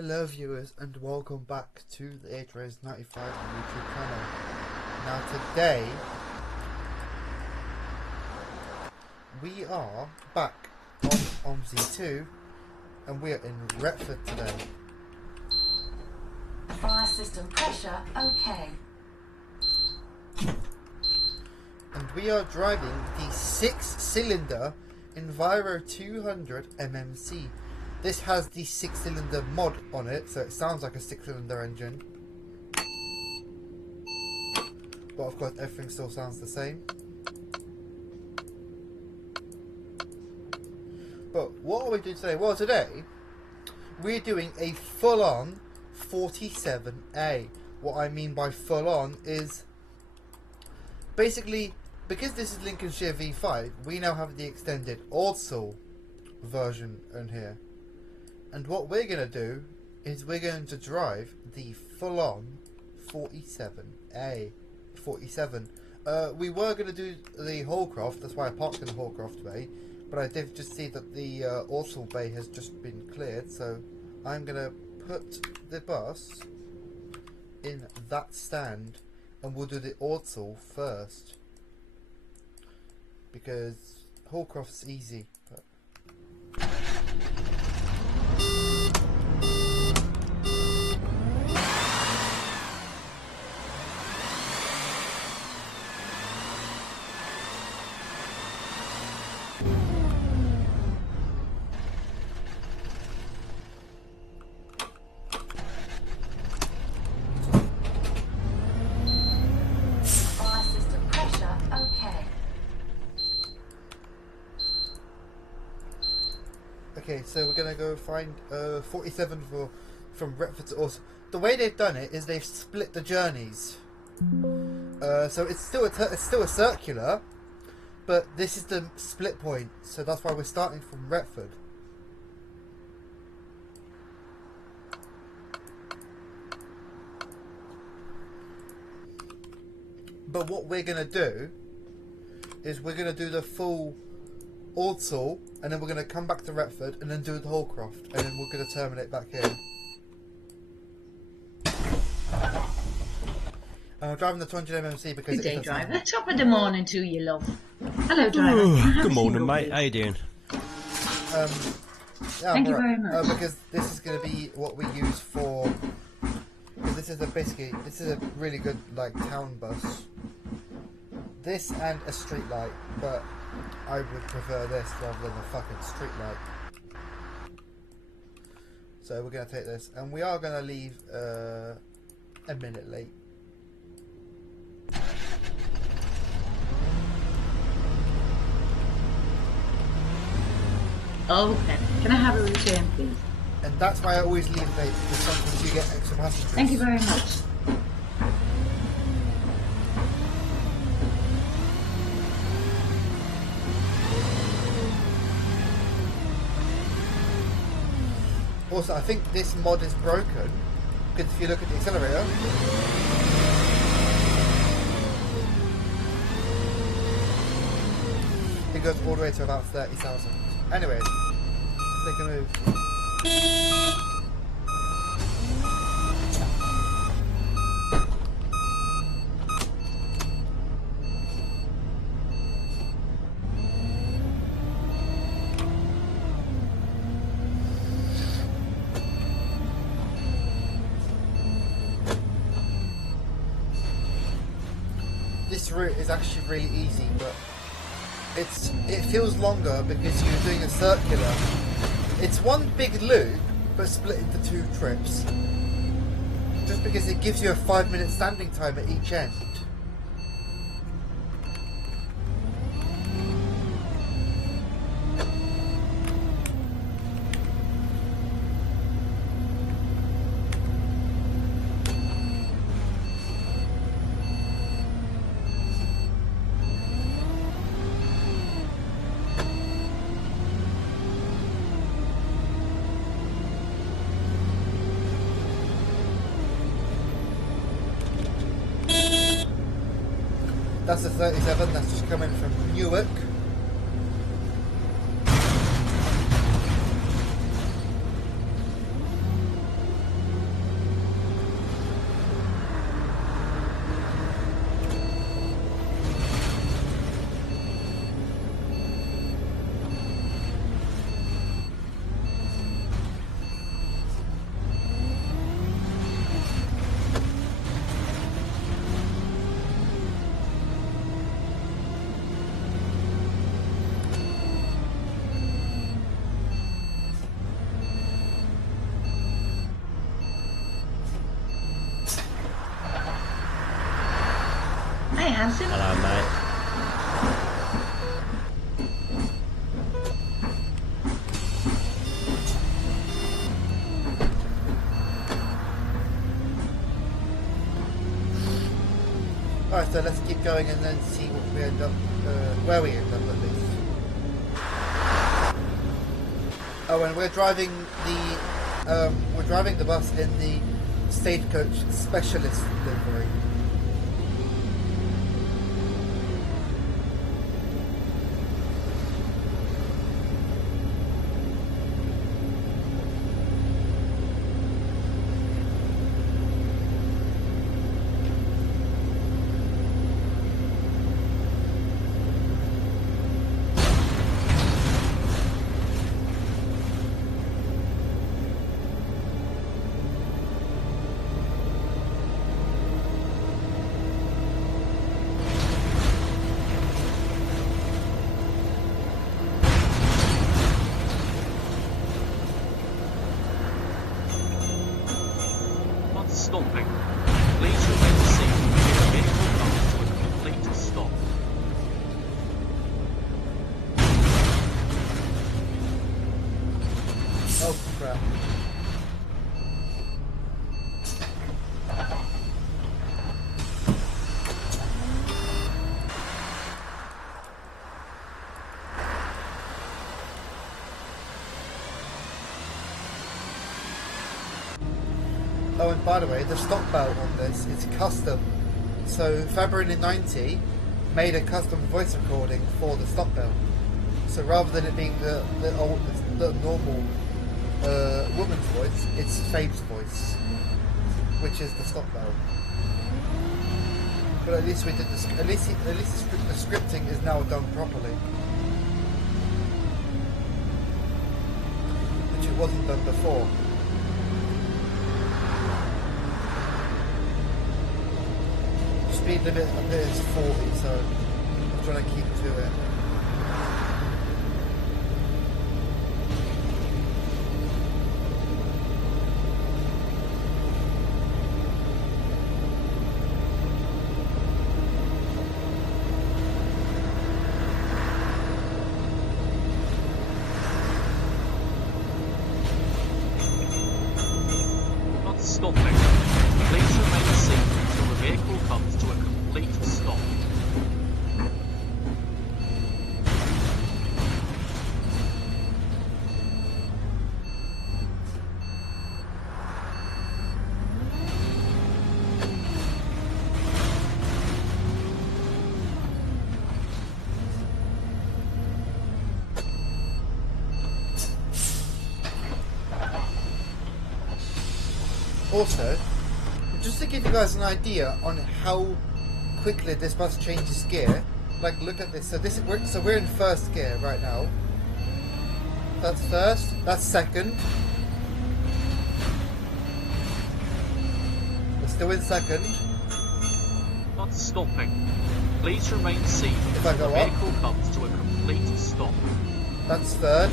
Hello viewers and welcome back to the Adrian's 95 YouTube channel. Now today we are back on OMSI 2 and we are in Retford today. Fire system pressure okay. And we are driving the 6-cylinder Enviro 200 MMC. This has the 6-cylinder mod on it, so it sounds like a 6-cylinder engine. But of course everything still sounds the same. But what are we doing today? Well, today we're doing a full-on 47A. What I mean by full-on is basically, because this is Lincolnshire V5, we now have the extended OMSI version in here. And what we're going to do is we're going to drive the full-on 47A. 47. We were going to do the Hallcroft, that's why I parked in the Hallcroft bay, but I did just see that the OMSI bay has just been cleared, so I'm going to put the bus in that stand and we'll do the OMSI first. Because Hallcroft's easy. But Fire system pressure okay. okay, so we're gonna go find 47 from Retford to OMSI. The way they've done it is they've split the journeys. So it's still a circular, but this is the split point. So that's why we're starting from Retford. But what we're gonna do is we're gonna do the full OMSI, and then we're gonna come back to Retford, and then do the Hallcroft, and then we're gonna terminate back here. I'm driving the 200 MMC because Good day, it's driver. Top of the morning to you, love. Hello, driver. Can I have Good a morning, single, mate. please? How you doing? yeah, Thank you I'm very alright. much. Because this is going to be what we use for. This is a really good town bus. This and a street light, but I would prefer this rather than a fucking street light. So we're going to take this, and we are going to leave a minute late. Okay. Can I have a return, please? And that's why I always leave late, because sometimes you get extra passengers. Thank you very much. Also, I think this mod is broken, because if you look at the accelerator, it goes all the way to about 30,000. Anyway, let's take a move. This route is actually really easy, but it feels longer because you're doing a circular. It's one big loop, but split into 2 trips. Just because it gives you a 5-minute standing time at each end. That's a 37, that's just coming from Newark. Hey, handsome. Hello, mate. Alright, so let's keep going and then see what we end up, where we end up at least. Oh, and we're driving the bus in the Stagecoach Specialist livery. Stopping. Please remain safe until the vehicle comes to a complete stop. Oh crap. Oh, and by the way, the stop belt on this is custom. So Fabric in 90 made a custom voice recording for the stop belt. So rather than it being the normal woman's voice, it's Fabe's voice, which is the stop belt. But at least we did this. At least the scripting is now done properly, which it wasn't done before. Speed limit up here is 40, so I'm trying to keep to it. Not stopping. Please remain safe until the vehicle comes to a complete stop. Also, just to give you guys an idea on how quickly this bus changes gear, like look at this. So we're in first gear right now. That's first. That's second. We're still in second. Not stopping. Please remain safe If I until go the up. vehicle comes to a complete stop. That's third.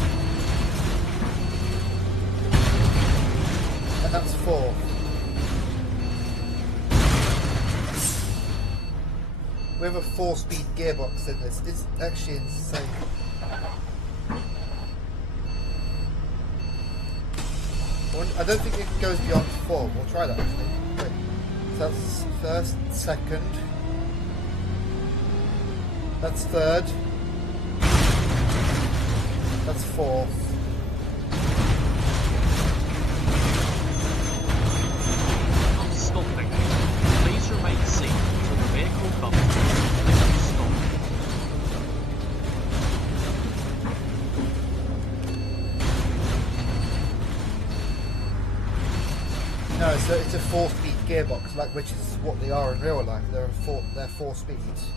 And that's fourth. We have a 4-speed gearbox in this. It's actually insane. I don't think it goes beyond 4. We'll try that actually. Wait. So that's first, second. That's third. That's fourth. Not stopping. Please remain safe until the vehicle comes to a complete stop. No, so it's a 4-speed gearbox, like which is what they are in real life. They're 4 speeds.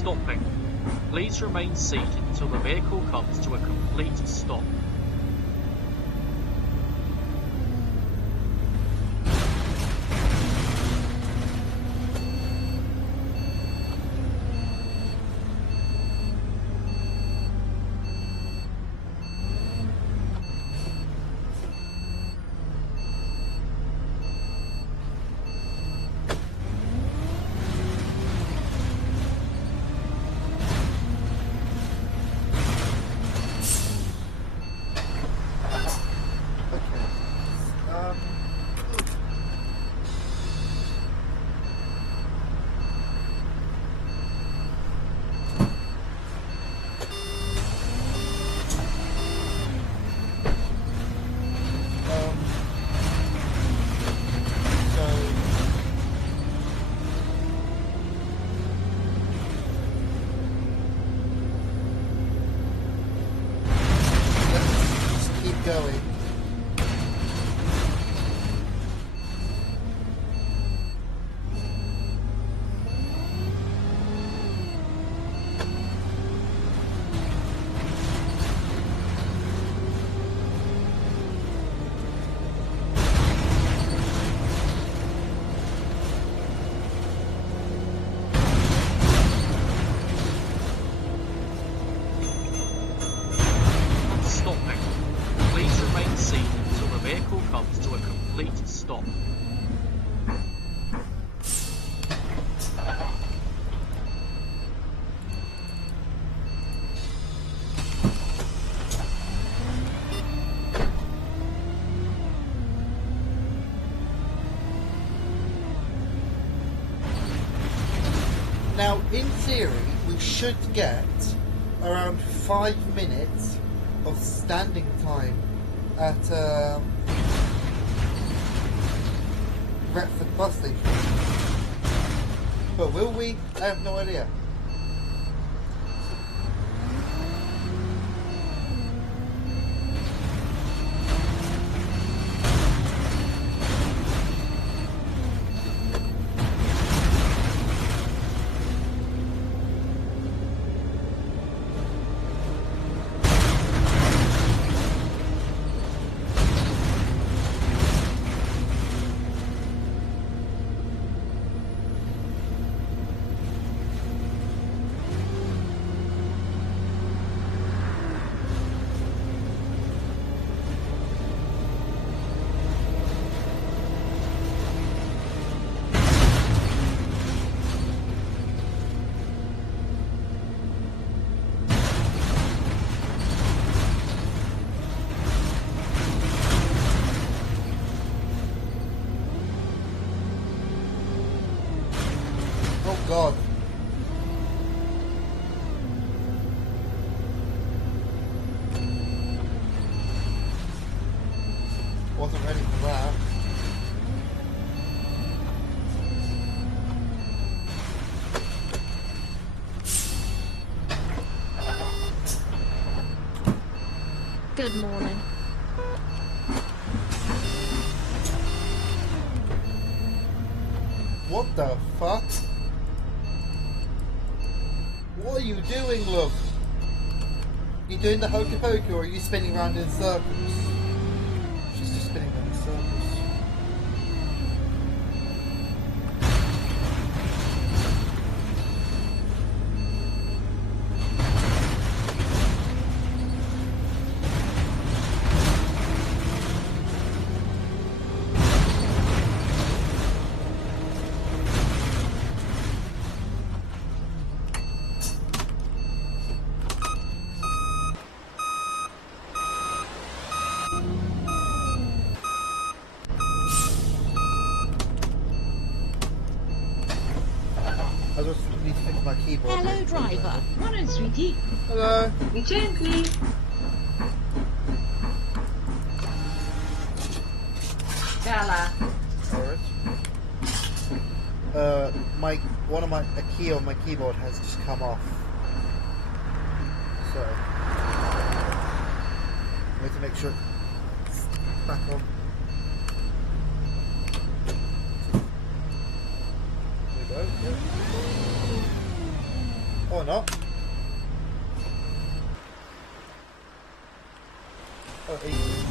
stopping. Please remain seated until the vehicle comes to a complete stop. Going. Now, in theory, we should get around 5 minutes of standing time at Retford bus station. But will we? I have no idea. God. Wasn't ready for that. Good morning. What the fuck? What are you doing, love? You doing the hokey pokey or are you spinning around in circles? She's just spinning around in circles. I just need to fix my keyboard. Hello, driver. Morning, sweetie. Hello. Be gently. Bella. Alright. A key on my keyboard has just come off. So I need to make sure it's back on. There we go. Yep. Oh, Or not. Oh, easy.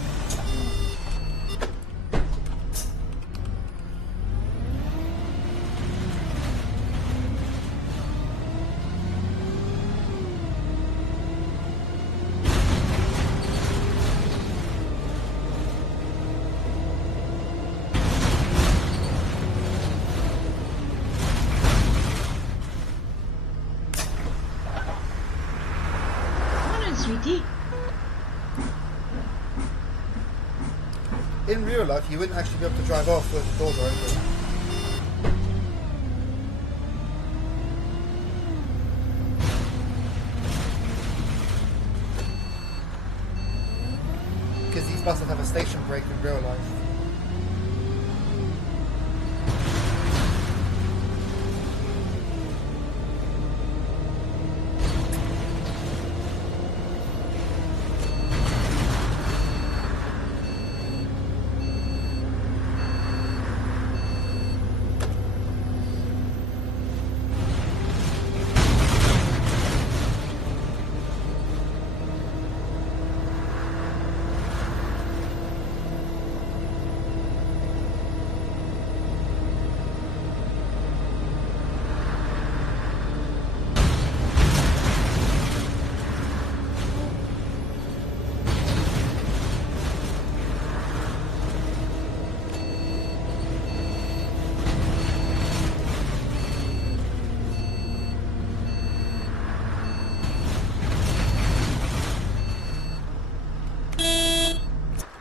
Sweetie. In real life, you wouldn't actually be able to drive off with the doors are open. Because these buses have a station brake in real life.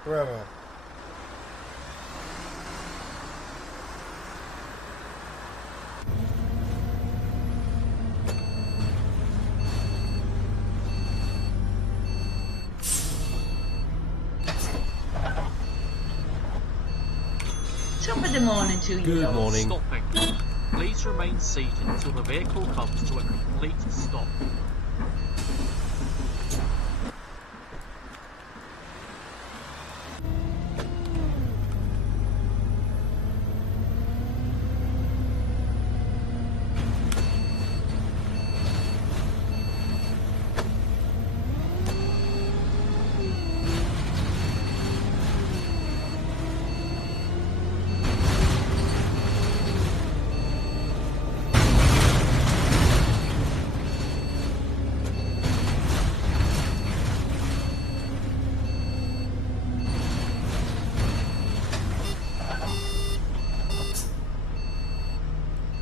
Forever. Top of the morning to you. Good lot. morning. Stopping. Please remain seated until the vehicle comes to a complete stop.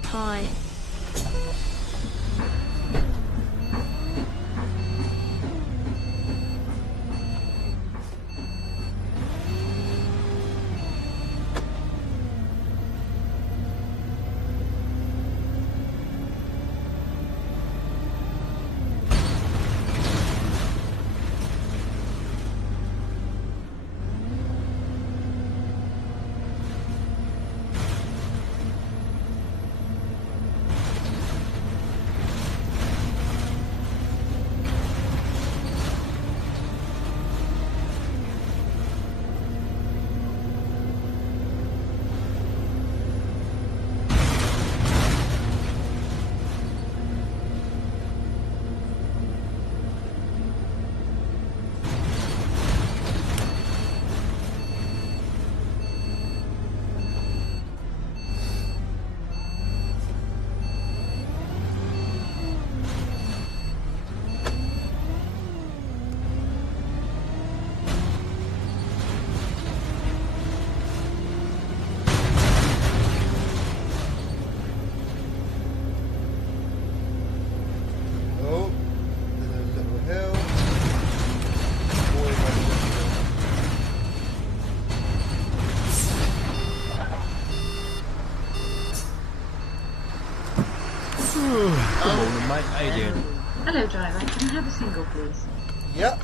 Hi. Oh, there's a little hill. Good morning, mate. How you doing? Hello, driver. Can I have a single, please? Yep.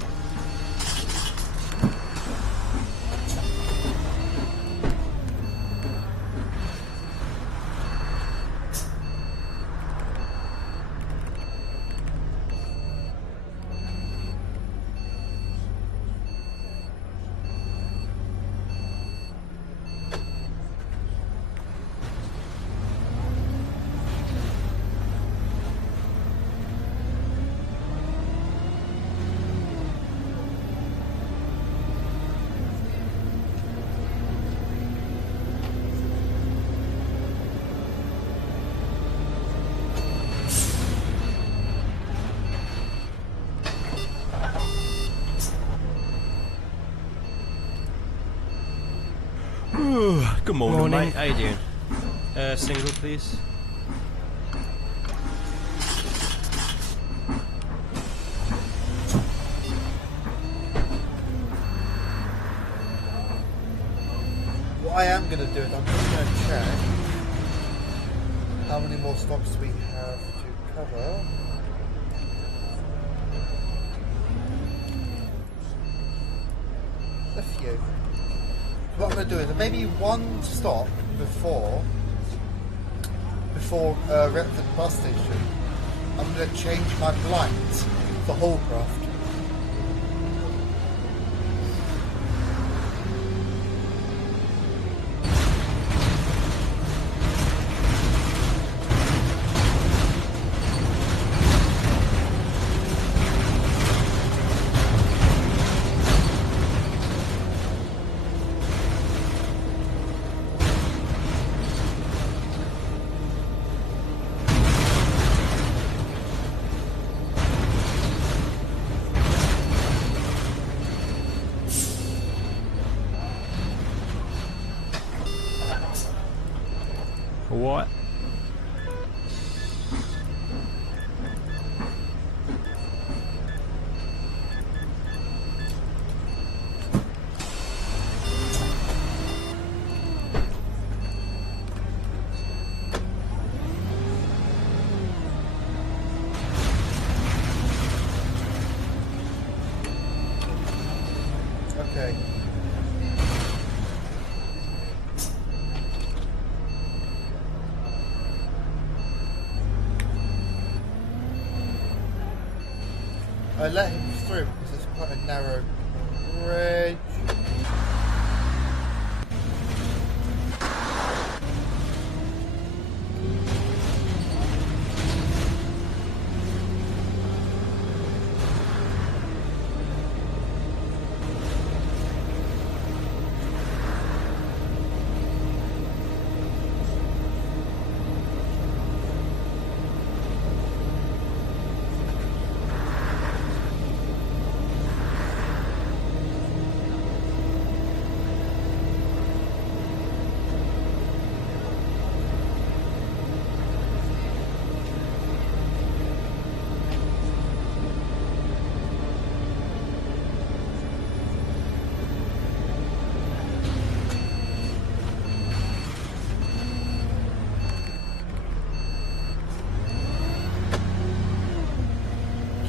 Good morning, Morning. mate. How you doing? Single, please. What I am going to do is I'm just going to check how many more stops we have to cover. A few. What I'm going to do is maybe one stop before Retford bus station. I'm going to change my blind to Hallcroft. What? Okay. I let him through because it's quite a narrow bridge.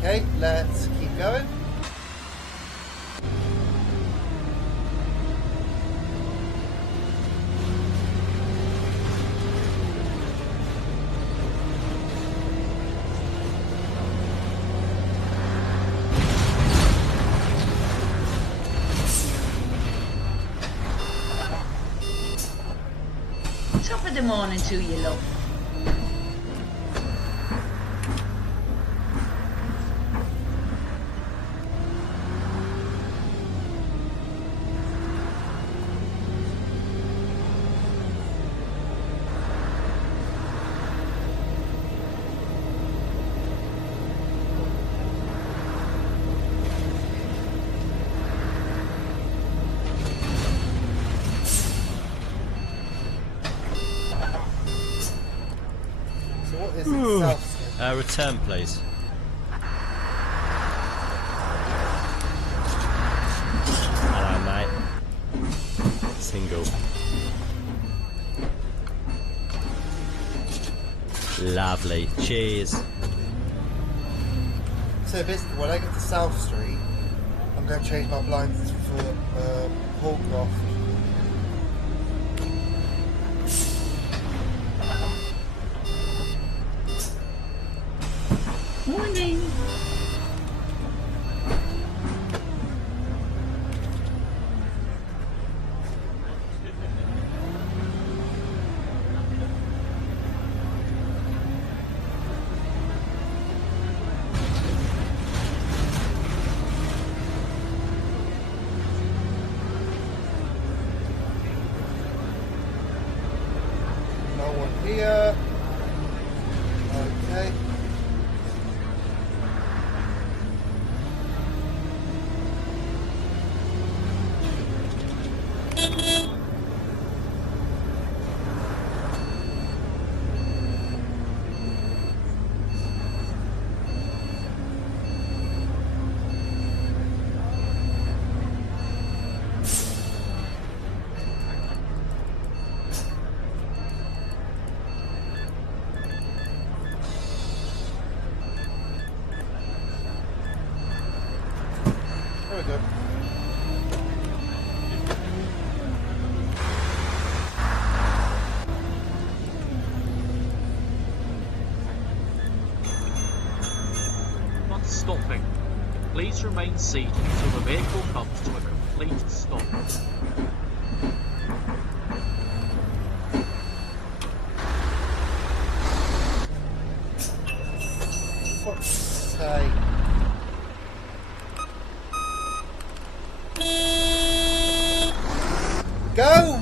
Okay, let's keep going. Top of the morning to you, love. So what is it? South Street? Return, please. Hello, mate. Single. Lovely. Cheers. So basically, when I get to South Street, I'm going to change my blinds for Hallcroft. Morning. No one here. Okay. we're good. Not stopping. Please remain seated until the vehicle comes to a complete stop. Fuck's sake. Go!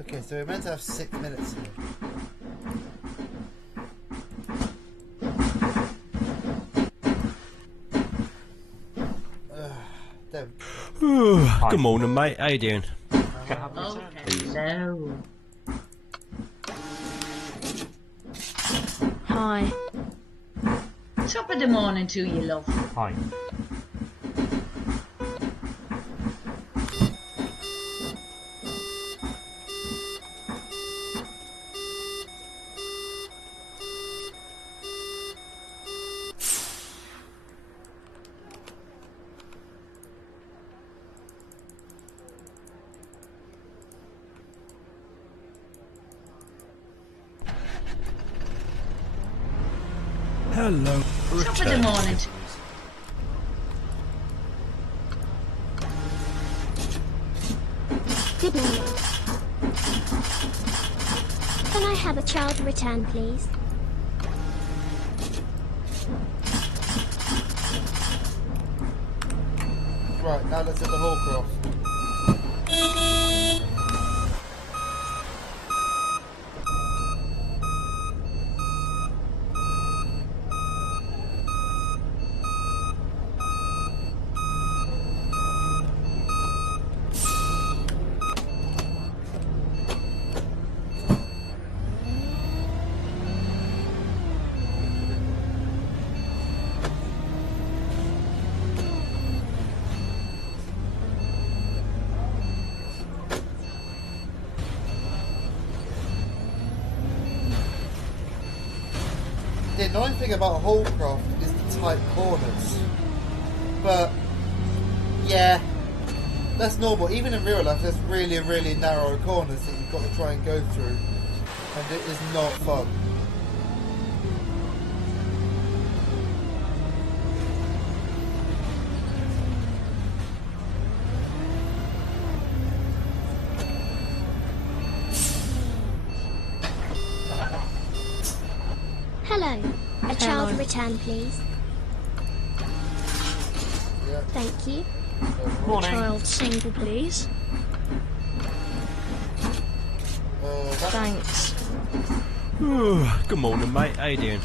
Okay, so we're meant to have 6 minutes here. There we go. Good morning, mate. How you doing? Oh, hello. Hi. Top of the morning to you, love. Hi. Hello. Top of the morning. Good morning. Can I have a child return, please? Right, now let's hit the Hallcroft. The annoying thing about Hallcroft is the tight corners. But, yeah, that's normal. Even in real life, there's really, really narrow corners that you've got to try and go through. And it is not fun. Hello. A child return, please. Yeah. Thank you. Morning. Child single, please. Thanks. Good morning, mate. How you doing?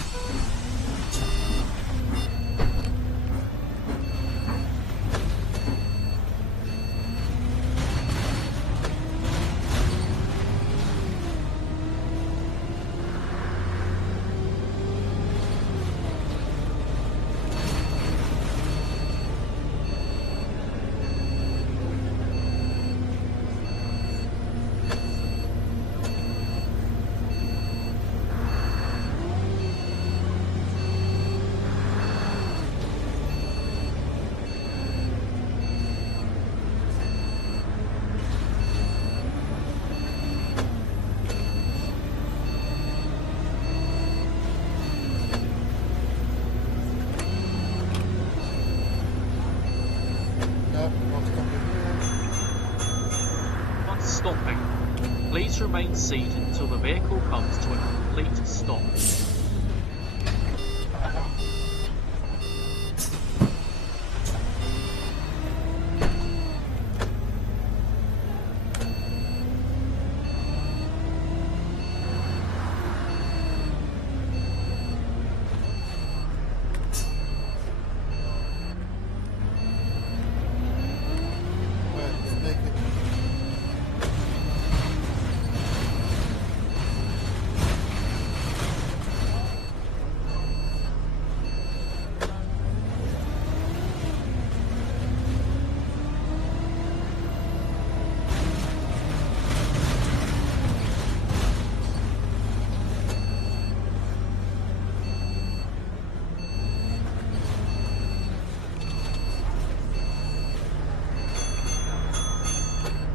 stopping. Please remain seated until the vehicle comes to a complete stop. Right, let's make it.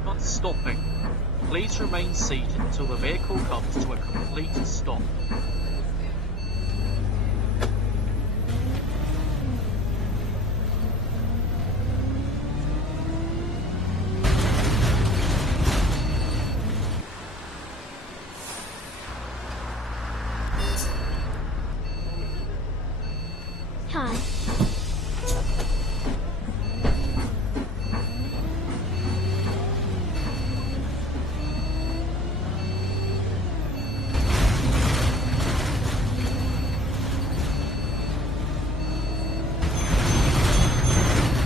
Not stopping. Please remain seated until the vehicle comes to a complete stop. Hi.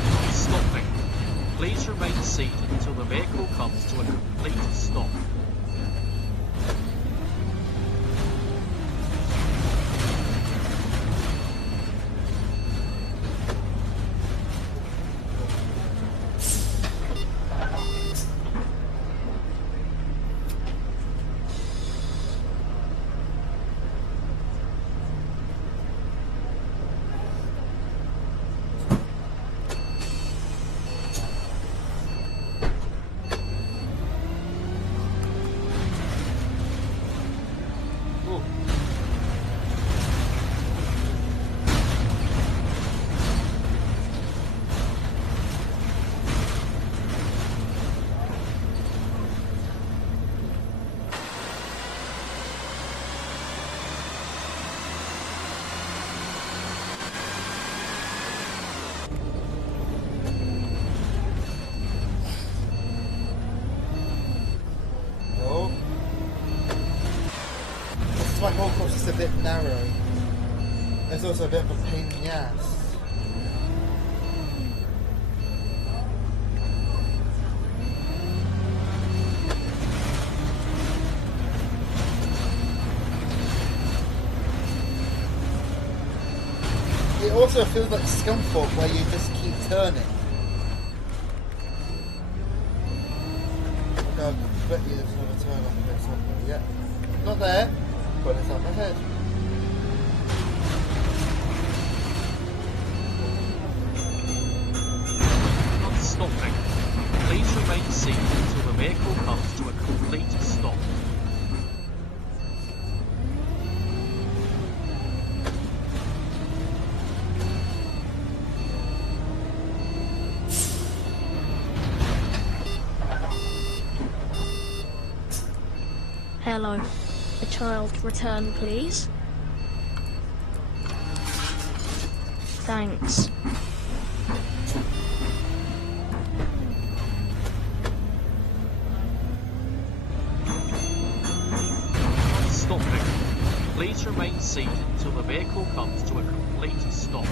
Not stopping. Please remain seated until the vehicle comes to a complete stop. Ooh. Oh. This is why whole course is a bit narrow. It's also a bit of a pain in the ass. It also feels like Scunthorpe where you just keep turning. I bet you there's another turn on there somewhere. Yeah. Not there, but it's on my head. Not stopping. Please remain seated until the vehicle comes to a complete stop. Hello. A child return, please. Thanks. Not stopping. Please remain seated until the vehicle comes to a complete stop.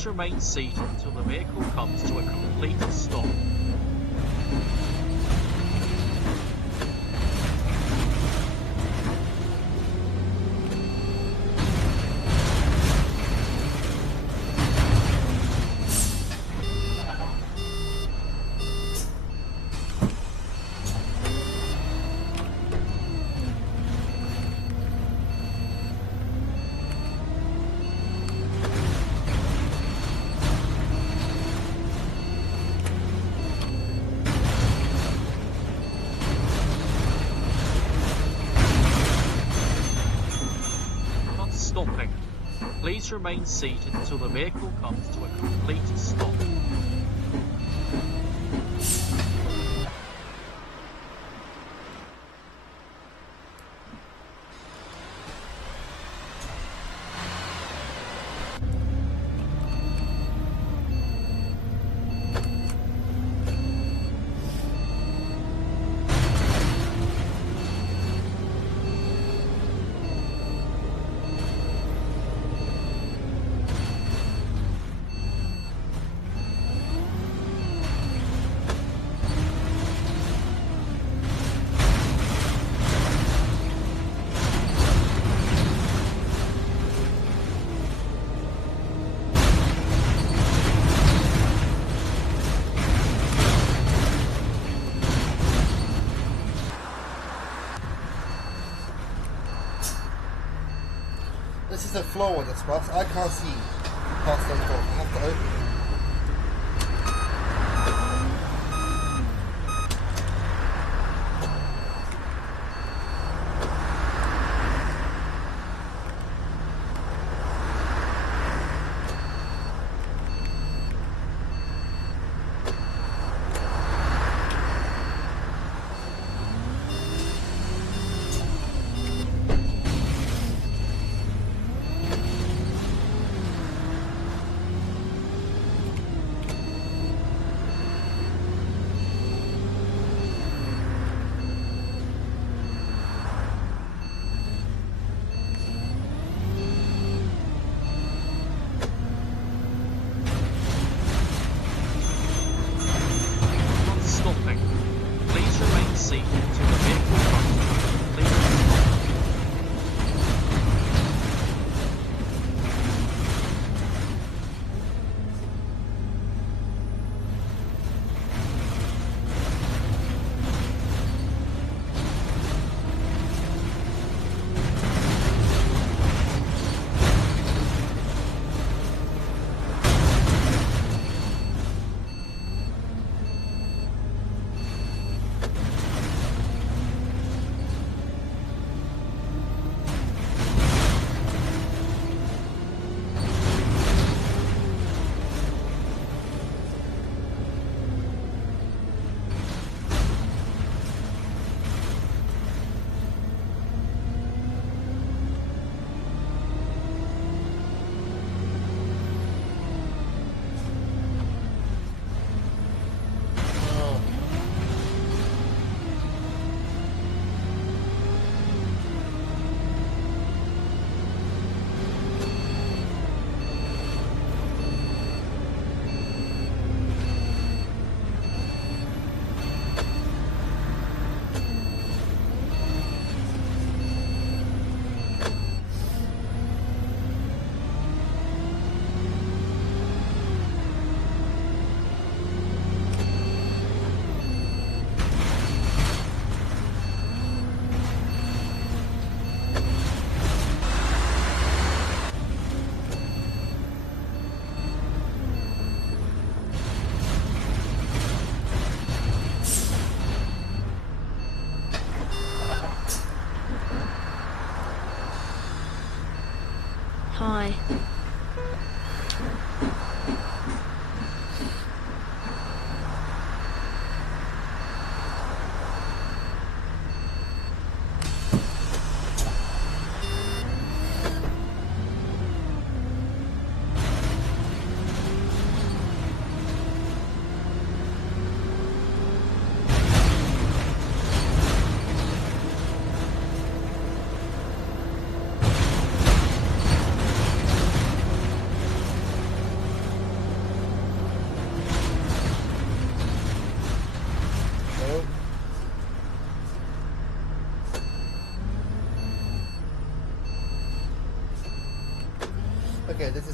Please remain seated until the vehicle comes to a complete stop. Stopping. Please remain seated until the vehicle comes to a complete stop. This is a floor on this bus. I can't see past those doors. I have to open them.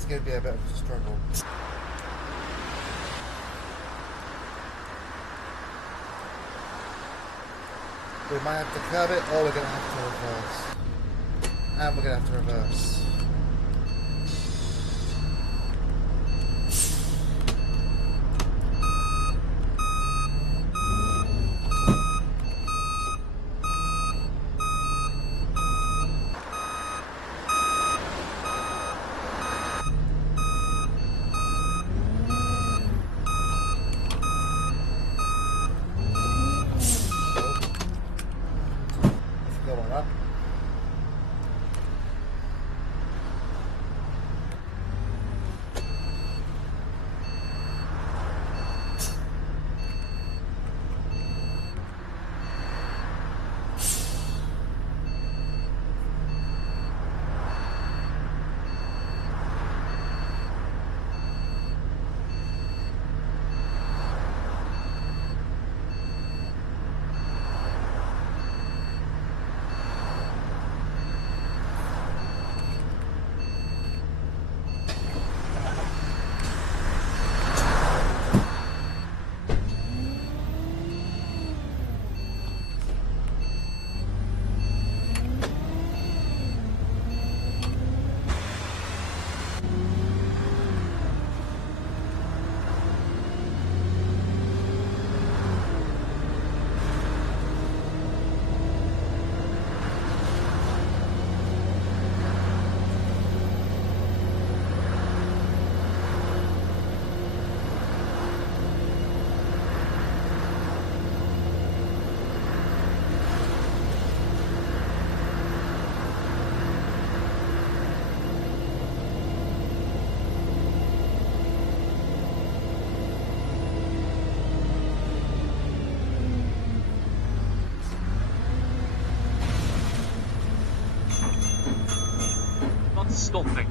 going to be a bit of a struggle. We might have to curb it, or we're going to have to reverse. And we're going to have to reverse. Stopping.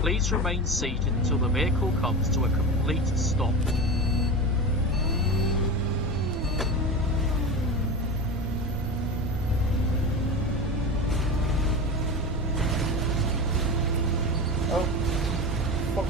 Please remain seated until the vehicle comes to a complete stop. Oh, fox.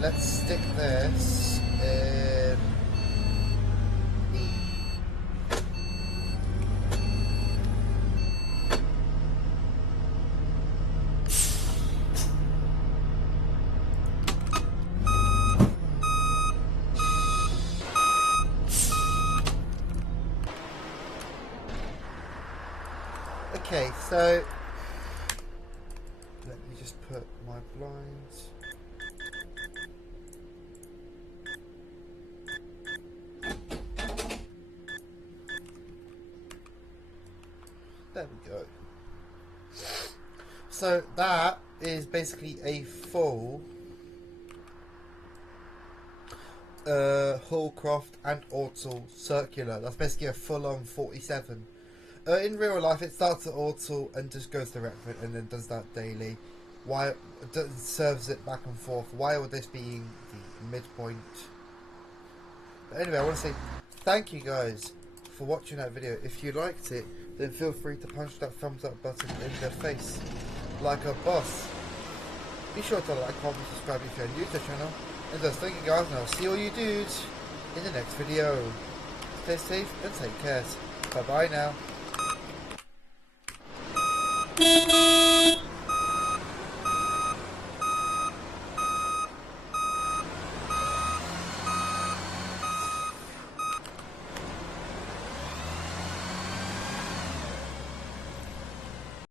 Let's stick this in E. Okay, so let me just put my blinds. There we go. So that is basically a full Hallcroft and Ortal circular. That's basically a full-on 47. In real life, it starts at Ortal and just goes to Retford and then does that daily. why serves it back and forth. Why would this be the midpoint? But anyway, I want to say thank you guys for watching that video. If you liked it, then feel free to punch that thumbs up button in their face like a boss. Be sure to like, comment, subscribe if you're new to the channel. And just thank you guys, and I'll see all you dudes in the next video. Stay safe and take care. Bye bye now.